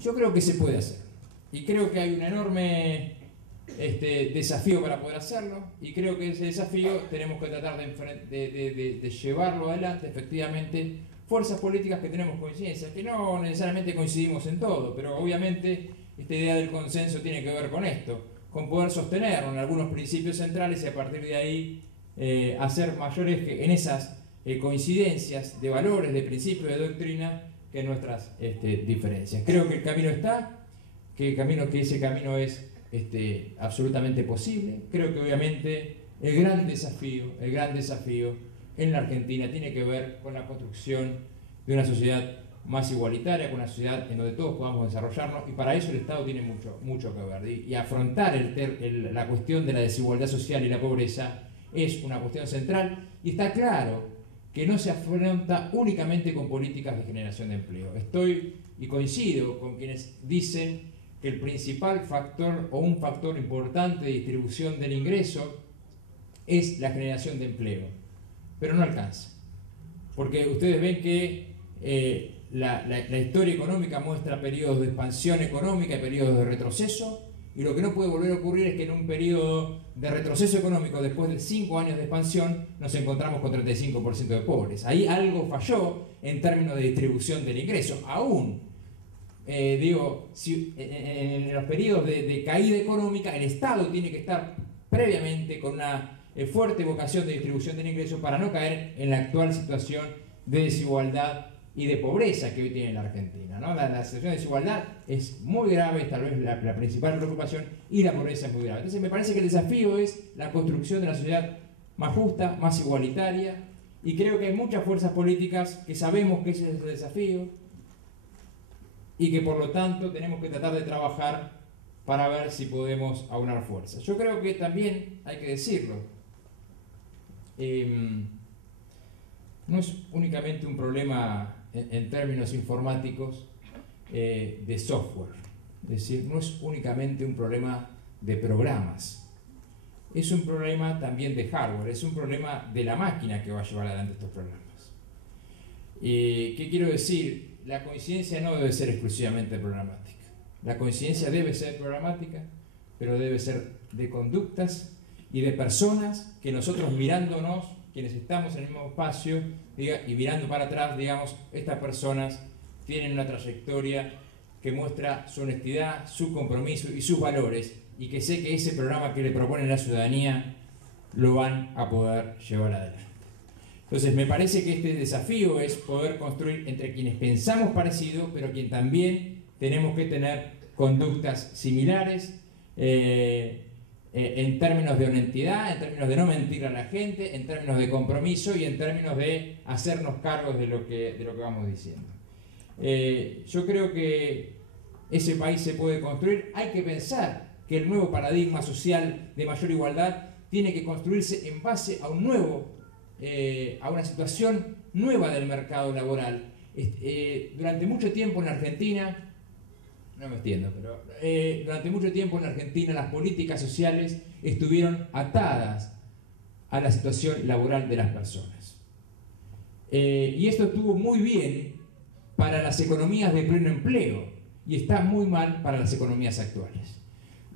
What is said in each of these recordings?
Yo creo que se puede hacer. Y creo que hay un enorme desafío para poder hacerlo. Y creo que ese desafío tenemos que tratar de llevarlo adelante, efectivamente. Fuerzas políticas que tenemos coincidencias, que no necesariamente coincidimos en todo, pero obviamente esta idea del consenso tiene que ver con esto, con poder sostenerlo en algunos principios centrales y a partir de ahí hacer mayores que en esas coincidencias de valores, de principios, de doctrina, que nuestras diferencias. Creo que el camino está, que ese camino es absolutamente posible. Creo que obviamente el gran desafío en la Argentina tiene que ver con la construcción de una sociedad más igualitaria, con una sociedad en donde todos podamos desarrollarnos, y para eso el Estado tiene mucho que ver. Y afrontar la cuestión de la desigualdad social y la pobreza es una cuestión central, y está claro que no se afronta únicamente con políticas de generación de empleo. Estoy y coincido con quienes dicen que el principal factor o un factor importante de distribución del ingreso es la generación de empleo, pero no alcanza, porque ustedes ven que la historia económica muestra periodos de expansión económica y periodos de retroceso, y lo que no puede volver a ocurrir es que en un periodo de retroceso económico, después de 5 años de expansión, nos encontramos con 35% de pobres. Ahí algo falló en términos de distribución del ingreso. Aún, en los periodos de caída económica, el Estado tiene que estar previamente con una fuerte vocación de distribución del ingreso para no caer en la actual situación de desigualdad y de pobreza que hoy tiene la Argentina, ¿no? La situación de desigualdad es muy grave, tal vez la principal preocupación, y la pobreza es muy grave. Entonces me parece que el desafío es la construcción de una sociedad más justa, más igualitaria, y creo que hay muchas fuerzas políticas que sabemos que ese es el desafío y que por lo tanto tenemos que tratar de trabajar para ver si podemos aunar fuerzas. Yo creo que también hay que decirlo, no es únicamente un problema en términos informáticos de software, es decir, no es únicamente un problema de programas, es un problema también de hardware, es un problema de la máquina que va a llevar adelante estos programas. ¿Qué quiero decir? La coincidencia no debe ser exclusivamente programática, la coincidencia debe ser programática, pero debe ser de conductas y de personas que nosotros mirándonos, quienes estamos en el mismo espacio y mirando para atrás, digamos, estas personas tienen una trayectoria que muestra su honestidad, su compromiso y sus valores, y que sé que ese programa que le propone la ciudadanía lo van a poder llevar adelante. Entonces me parece que este desafío es poder construir entre quienes pensamos parecido, pero quien también tenemos que tener conductas similares, en términos de honestidad, en términos de no mentir a la gente, en términos de compromiso y en términos de hacernos cargos de lo que vamos diciendo. Yo creo que ese país se puede construir. Hay que pensar que el nuevo paradigma social de mayor igualdad tiene que construirse en base a a una situación nueva del mercado laboral. Durante mucho tiempo en Argentina, no me extiendo, pero durante mucho tiempo en Argentina las políticas sociales estuvieron atadas a la situación laboral de las personas. Y esto estuvo muy bien para las economías de pleno empleo y está muy mal para las economías actuales.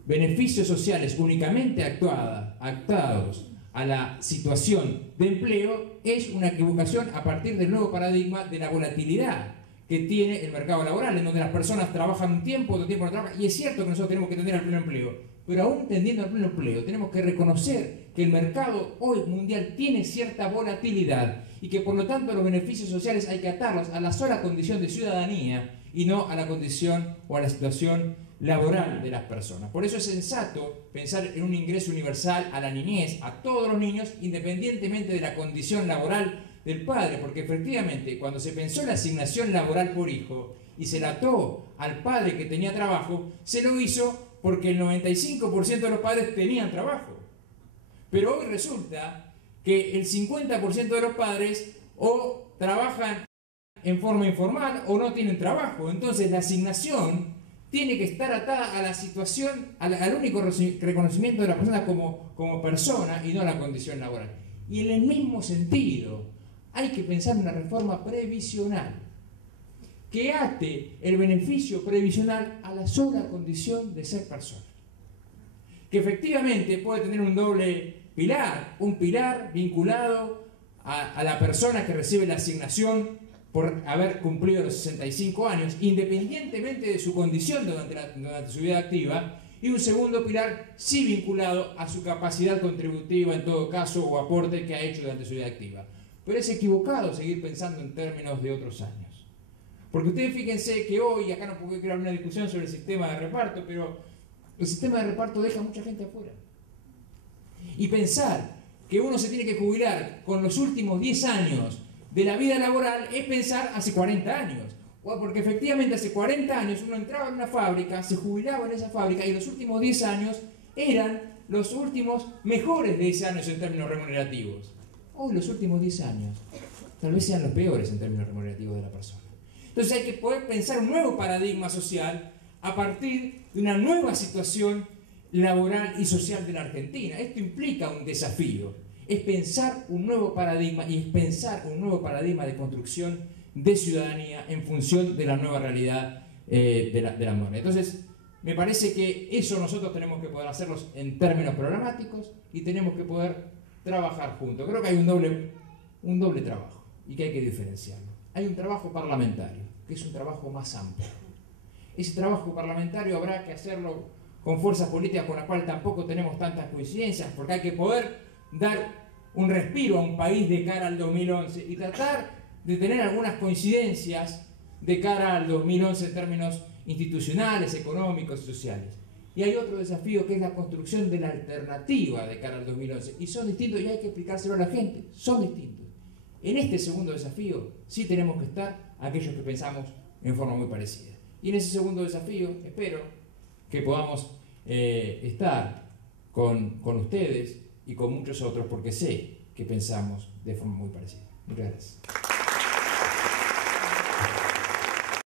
Beneficios sociales únicamente actuados a la situación de empleo es una equivocación a partir del nuevo paradigma de la volatilidad que tiene el mercado laboral, en donde las personas trabajan un tiempo, otro tiempo no trabajan, y es cierto que nosotros tenemos que tender al pleno empleo, pero aún tendiendo al pleno empleo, tenemos que reconocer que el mercado hoy mundial tiene cierta volatilidad y que por lo tanto los beneficios sociales hay que atarlos a la sola condición de ciudadanía y no a la condición o a la situación laboral de las personas. Por eso es sensato pensar en un ingreso universal a la niñez, a todos los niños, independientemente de la condición laboral del padre, porque efectivamente cuando se pensó en la asignación laboral por hijo y se la ató al padre que tenía trabajo, se lo hizo porque el 95% de los padres tenían trabajo. Pero hoy resulta que el 50% de los padres o trabajan en forma informal o no tienen trabajo. Entonces la asignación tiene que estar atada a la situación, al único reconocimiento de la persona como persona y no a la condición laboral. Y en el mismo sentido, hay que pensar en una reforma previsional que ate el beneficio previsional a la sola condición de ser persona. Que efectivamente puede tener un doble pilar, un pilar vinculado a la persona que recibe la asignación por haber cumplido los 65 años, independientemente de su condición durante su vida activa, y un segundo pilar sí vinculado a su capacidad contributiva en todo caso o aporte que ha hecho durante su vida activa. Pero es equivocado seguir pensando en términos de otros años. Porque ustedes fíjense que hoy, acá no puedo crear una discusión sobre el sistema de reparto, pero el sistema de reparto deja a mucha gente afuera. Y pensar que uno se tiene que jubilar con los últimos 10 años de la vida laboral es pensar hace 40 años. Porque efectivamente hace 40 años uno entraba en una fábrica, se jubilaba en esa fábrica y los últimos 10 años eran los últimos mejores 10 años en términos remunerativos. Hoy los últimos 10 años tal vez sean los peores en términos remunerativos de la persona. Entonces hay que poder pensar un nuevo paradigma social a partir de una nueva situación laboral y social de la Argentina. Esto implica un desafío. Es pensar un nuevo paradigma y es pensar un nuevo paradigma de construcción de ciudadanía en función de la nueva realidad de la moderna. Entonces, me parece que eso nosotros tenemos que poder hacerlo en términos programáticos y tenemos que poder trabajar juntos. Creo que hay un doble trabajo y que hay que diferenciarlo. Hay un trabajo parlamentario, que es un trabajo más amplio. Ese trabajo parlamentario habrá que hacerlo con fuerzas políticas con las cuales tampoco tenemos tantas coincidencias, porque hay que poder dar un respiro a un país de cara al 2011 y tratar de tener algunas coincidencias de cara al 2011 en términos institucionales, económicos y sociales. Y hay otro desafío que es la construcción de la alternativa de cara al 2011. Y son distintos y hay que explicárselo a la gente. Son distintos. En este segundo desafío sí tenemos que estar aquellos que pensamos en forma muy parecida. Y en ese segundo desafío espero que podamos estar con ustedes y con muchos otros porque sé que pensamos de forma muy parecida. Muchas gracias.